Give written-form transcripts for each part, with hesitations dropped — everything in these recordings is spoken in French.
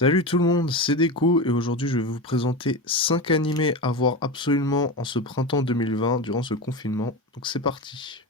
Salut tout le monde, c'est Deco et aujourd'hui je vais vous présenter 5 animés à voir absolument en ce printemps 2020 durant ce confinement. Donc c'est parti.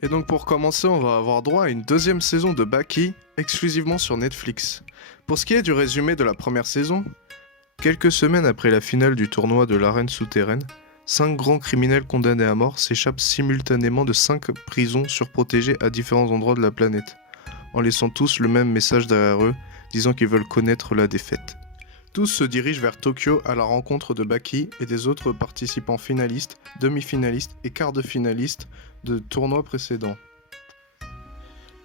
Et donc pour commencer, on va avoir droit à une deuxième saison de Baki, exclusivement sur Netflix. Pour ce qui est du résumé de la première saison, quelques semaines après la finale du tournoi de l'arène souterraine, 5 grands criminels condamnés à mort s'échappent simultanément de 5 prisons surprotégées à différents endroits de la planète, en laissant tous le même message derrière eux, disant qu'ils veulent connaître la défaite. Tous se dirigent vers Tokyo à la rencontre de Baki et des autres participants finalistes, demi-finalistes et quarts de finalistes de tournois précédents.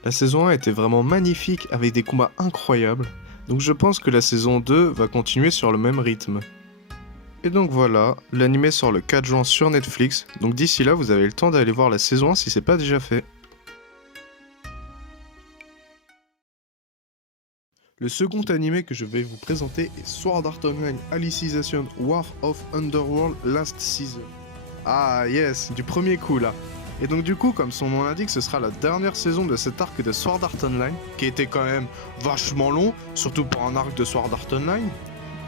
La saison 1 était vraiment magnifique avec des combats incroyables, donc je pense que la saison 2 va continuer sur le même rythme. Et donc voilà, l'anime sort le 4 juin sur Netflix, donc d'ici là vous avez le temps d'aller voir la saison 1 si c'est pas déjà fait. Le second animé que je vais vous présenter est Sword Art Online Alicization War of Underworld Last Season. Ah yes, du premier coup là. Et donc du coup, comme son nom l'indique, ce sera la dernière saison de cet arc de Sword Art Online, qui était quand même vachement long, surtout pour un arc de Sword Art Online.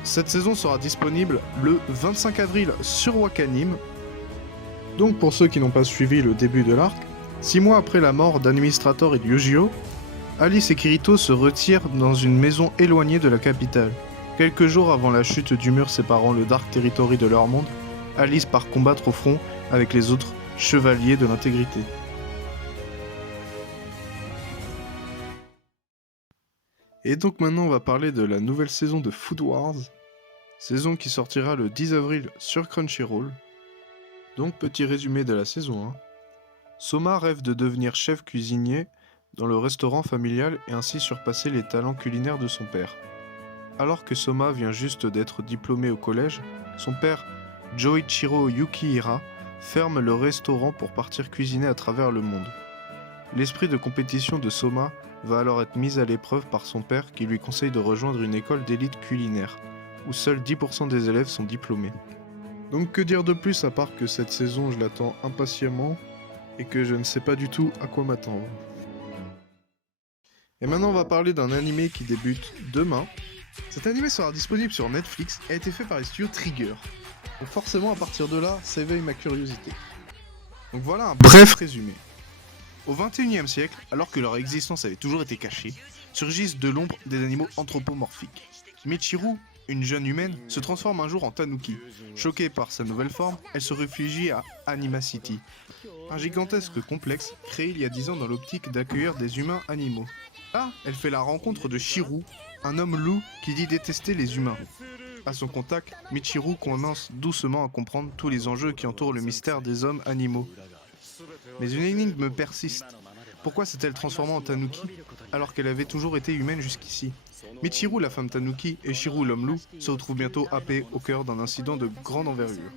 Cette saison sera disponible le 25 avril sur Wakanim. Donc pour ceux qui n'ont pas suivi le début de l'arc, 6 mois après la mort d'Administrator et de Yujiro, Alice et Kirito se retirent dans une maison éloignée de la capitale. Quelques jours avant la chute du mur séparant le Dark Territory de leur monde, Alice part combattre au front avec les autres chevaliers de l'intégrité. Et donc maintenant on va parler de la nouvelle saison de Food Wars, saison qui sortira le 10 avril sur Crunchyroll. Donc petit résumé de la saison 1. Soma rêve de devenir chef cuisinier dans le restaurant familial et ainsi surpasser les talents culinaires de son père. Alors que Soma vient juste d'être diplômé au collège, son père, Joichiro Yukihira, ferme le restaurant pour partir cuisiner à travers le monde. L'esprit de compétition de Soma va alors être mis à l'épreuve par son père qui lui conseille de rejoindre une école d'élite culinaire, où seuls 10% des élèves sont diplômés. Donc que dire de plus à part que cette saison je l'attends impatiemment et que je ne sais pas du tout à quoi m'attendre. Et maintenant on va parler d'un animé qui débute demain. Cet animé sera disponible sur Netflix et a été fait par les studios Trigger. Donc forcément à partir de là, ça éveille ma curiosité. Donc voilà un bref résumé. Au XXIe siècle, alors que leur existence avait toujours été cachée, surgissent de l'ombre des animaux anthropomorphiques. Michiru, une jeune humaine, se transforme un jour en tanuki. Choquée par sa nouvelle forme, elle se réfugie à Anima City, un gigantesque complexe créé il y a 10 ans dans l'optique d'accueillir des humains animaux. Là, elle fait la rencontre de Shiru, un homme loup qui dit détester les humains. À son contact, Michiru commence doucement à comprendre tous les enjeux qui entourent le mystère des hommes animaux. Mais une énigme persiste. Pourquoi s'est-elle transformée en tanuki alors qu'elle avait toujours été humaine jusqu'ici? Michiru, la femme tanuki, et Shiru, l'homme loup, se retrouvent bientôt happés au cœur d'un incident de grande envergure.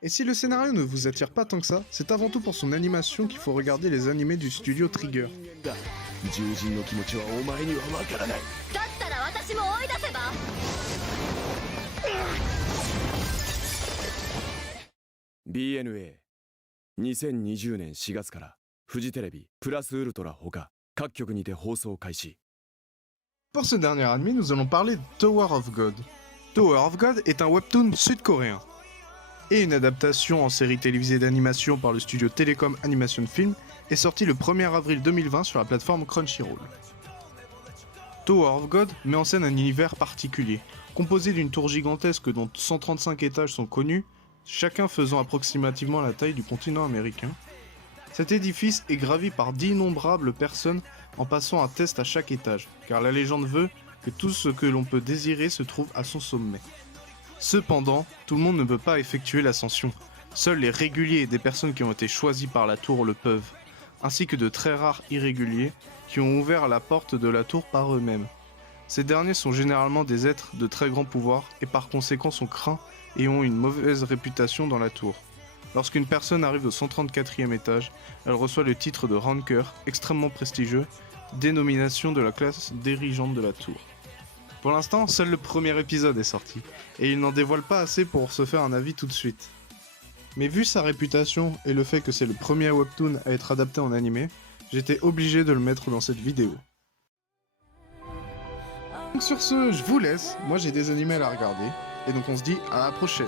Et si le scénario ne vous attire pas tant que ça, c'est avant tout pour son animation qu'il faut regarder les animés du studio Trigger. 獣人の気持ちはお前にはわからない。だったら私も追い出せば。BNA2020 年4月からフジテレビプラスウルトラほか各局にて放送開始。 Pour ce dernier anime, nous allons parler de Tower of God. Tower of God est un webtoon sud-coréen et une adaptation en série télévisée d'animation par le studio Telecom Animation Film est sorti le 1er avril 2020 sur la plateforme Crunchyroll. Tower of God met en scène un univers particulier, composé d'une tour gigantesque dont 135 étages sont connus, chacun faisant approximativement la taille du continent américain. Cet édifice est gravi par d'innombrables personnes en passant un test à chaque étage, car la légende veut que tout ce que l'on peut désirer se trouve à son sommet. Cependant, tout le monde ne peut pas effectuer l'ascension. Seuls les réguliers et des personnes qui ont été choisies par la tour le peuvent, ainsi que de très rares irréguliers qui ont ouvert la porte de la tour par eux-mêmes. Ces derniers sont généralement des êtres de très grand pouvoir et par conséquent sont craints et ont une mauvaise réputation dans la tour. Lorsqu'une personne arrive au 134e étage, elle reçoit le titre de Ranker, extrêmement prestigieux, dénomination de la classe dirigeante de la tour. Pour l'instant, seul le premier épisode est sorti, et il n'en dévoile pas assez pour se faire un avis tout de suite. Mais vu sa réputation et le fait que c'est le premier webtoon à être adapté en animé, j'étais obligé de le mettre dans cette vidéo. Donc sur ce, je vous laisse, moi j'ai des animés à regarder, et donc on se dit à la prochaine.